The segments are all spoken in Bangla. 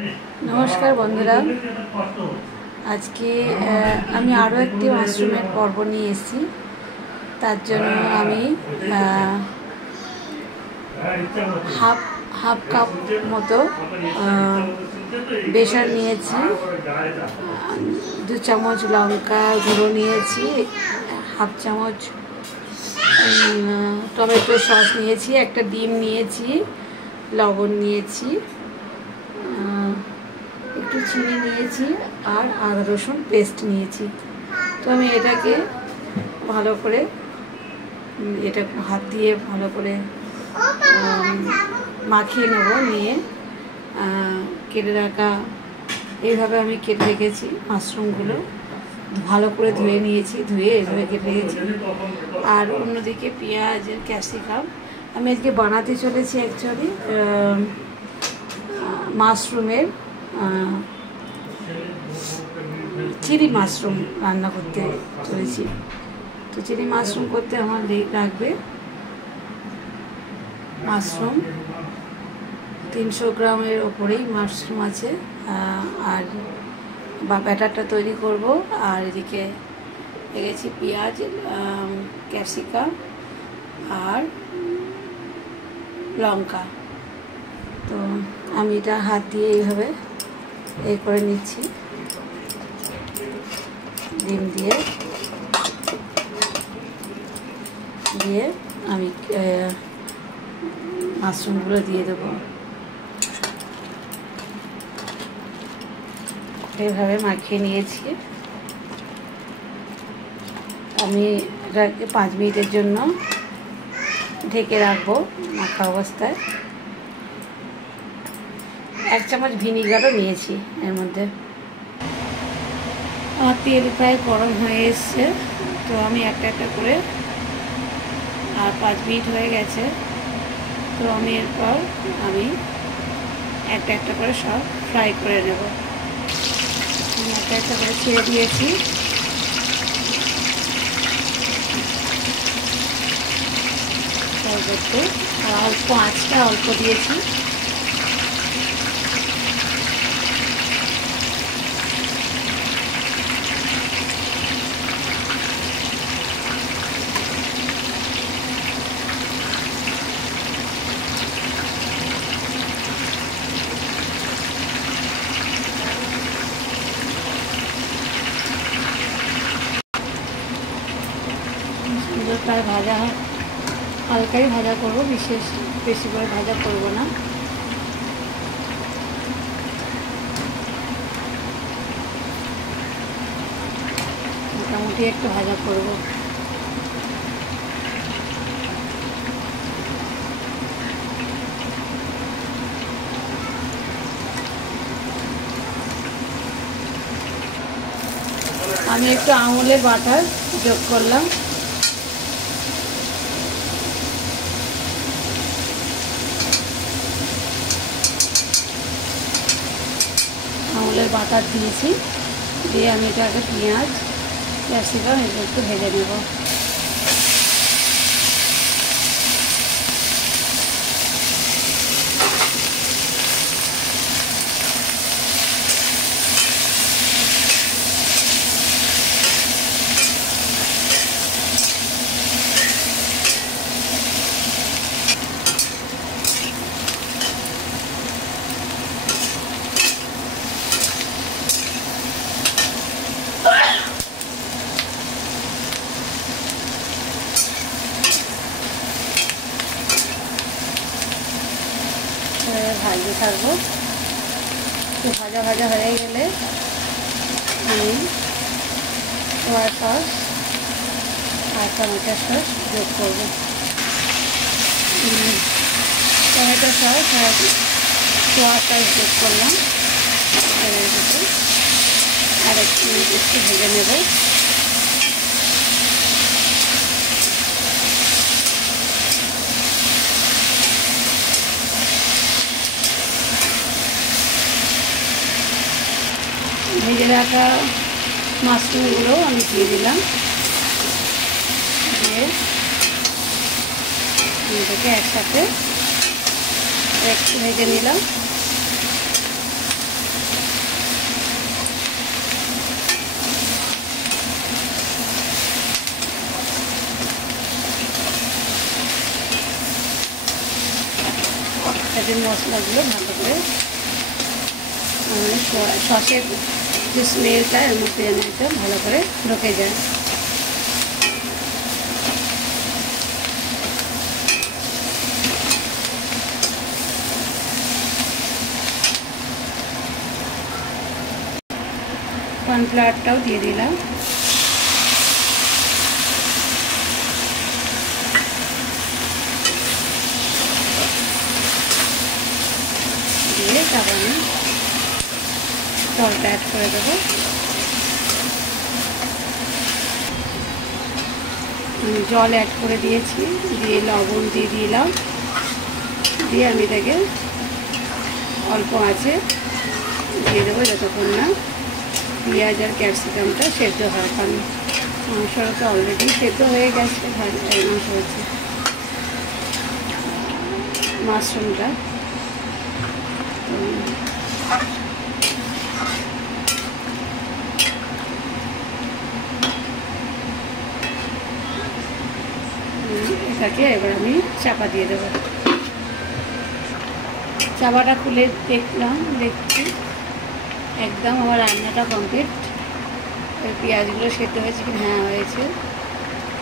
नमस्कार बंधुरा आज के आमी आरो एकटी माशरूमेर पर्व निये एसेछि तार जोन्नो आमी हाफ कप मतो बेसन नियेछि 2 चामच लंका गुঁড়ো नियेछि हाफ चामच टमेटो सस नियेछि एकटा डिम नियेछि लवण नियेछि একটু চিনি নিয়েছি আর আদা রসুন পেস্ট নিয়েছি। তো আমি এটাকে ভালো করে এটা হাত দিয়ে ভালো করে মাখিয়ে নেব। নিয়ে কেটে রাখা এইভাবে আমি কেটে রেখেছি মাশরুমগুলো ভালো করে ধুয়ে নিয়েছি, ধুয়ে এইভাবে কেটে রেখেছি। আর অন্যদিকে পেঁয়াজ আর ক্যাপসিকাম আমি আজকে বানাতে চলেছি অ্যাকচুয়ালি মাশরুমের চিলি মাশরুম রান্না করতে চলেছি। তো চিলি মাশরুম করতে আমার লাগবে মাশরুম 300 গ্রামের ওপরেই মাশরুম আছে। আর ব্যাটারটা তৈরি করব। আর এদিকে রেখেছি পেঁয়াজ ক্যাপসিকাম আর লঙ্কা। তো আমি এটা হাত দিয়ে এইভাবে এই করে নিচ্ছি, ডিম দিয়ে দিয়ে আমি মাশরুমগুলো দিয়ে দেবো। এইভাবে মাখিয়ে নিয়েছি। আমি এটাকে 5 মিনিটের জন্য ঢেকে রাখবো মাখা অবস্থায়। 1 চামচ ভিনিগারও নিয়েছি এর মধ্যে। আমার তেল প্রায় গরম হয়ে এসছে। তো আমি একটা একটা করে আর 5 মিনিট হয়ে গেছে। তো আমি এরপর আমি একটা একটা করে সব ফ্রাই করে নেব। আমি একটা একটা করে ছেড়ে দিয়েছি। অল্প আঁচটা অল্প দিয়েছি। প্রায় ভাজা হালকাই ভাজা করব, বেশি করে ভাজা করব না। মোটামুটি একটু ভাজা করব। আমি একটু আমুলের বাটার যোগ করলাম। আমুলের বাটার দিয়েছি, দিয়ে আমি এটাকে পেঁয়াজ ক্যাপসিকাম এগুলো একটু ভেজে নেব। ভাজতে থাকবো। তো ভাজা ভাজা হয়ে গেলে আমি সোয়া সস আর টমেটো সস যোগ করবো। টমেটো সস আর সোয়া সস যোগ করলাম। এর ভিতরে আর একটু ভেজে নেব। ভেজে রাখা মাশরুমগুলো আমি দিয়ে দিলাম, দিয়ে এটাকে একসাথে একটু ভেজে নিলাম। যে মশলাগুলো ভালো করে সসের যে স্মেলটা এর মধ্যে যেন একদম ভালো করে ঢুকে যায়। কর্নফ্লাওয়ারটাও দিয়ে দিলাম। দিয়ে তারপর আমি জলটা অ্যাড করে দেবো। জল অ্যাড করে দিয়েছি, দিয়ে লবণ দিয়ে দিলাম, দিয়ে আমি এটাকে অল্প আঁচে দিয়ে দেবো যতক্ষণ না পেঁয়াজ আর ক্যাপসিকামটা সেদ্ধ হয়। কারণ মাংসটা তো অলরেডি সেদ্ধ হয়ে গেছে, মাংস হচ্ছে মাশরুমটা। এটাকে এবার আমি চাপা দিয়ে দেবো। চাপাটা খুলে দেখছি একদম আমার রান্নাটা কমপ্লিট। পেঁয়াজগুলো সেদ্ধ হয়েছে কি? হ্যাঁ হয়েছে।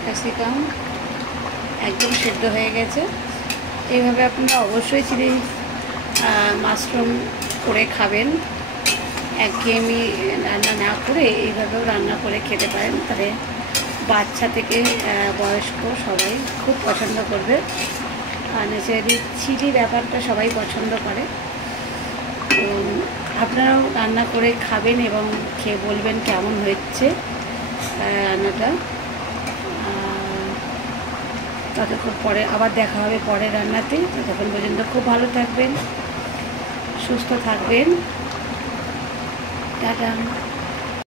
ক্যাপসিকাম একদম সেদ্ধ হয়ে গেছে। এইভাবে আপনারা অবশ্যই চিলি মাশরুম করে খাবেন, একঘেয়েমি রান্না না করে এইভাবেও রান্না করে খেতে পারেন। তাহলে বাচ্চা থেকে বয়স্ক সবাই খুব পছন্দ করবে। আর ন্যাচারালি চিলি ব্যাপারটা সবাই পছন্দ করে। তো আপনারাও রান্না করে খাবেন এবং খেয়ে বলবেন কেমন হচ্ছে রান্নাটা। ততক্ষণ পরে আবার দেখা হবে পরের রান্নাতে। ততক্ষণ পর্যন্ত খুব ভালো থাকবেন, সুস্থ থাকবেন। টাটা।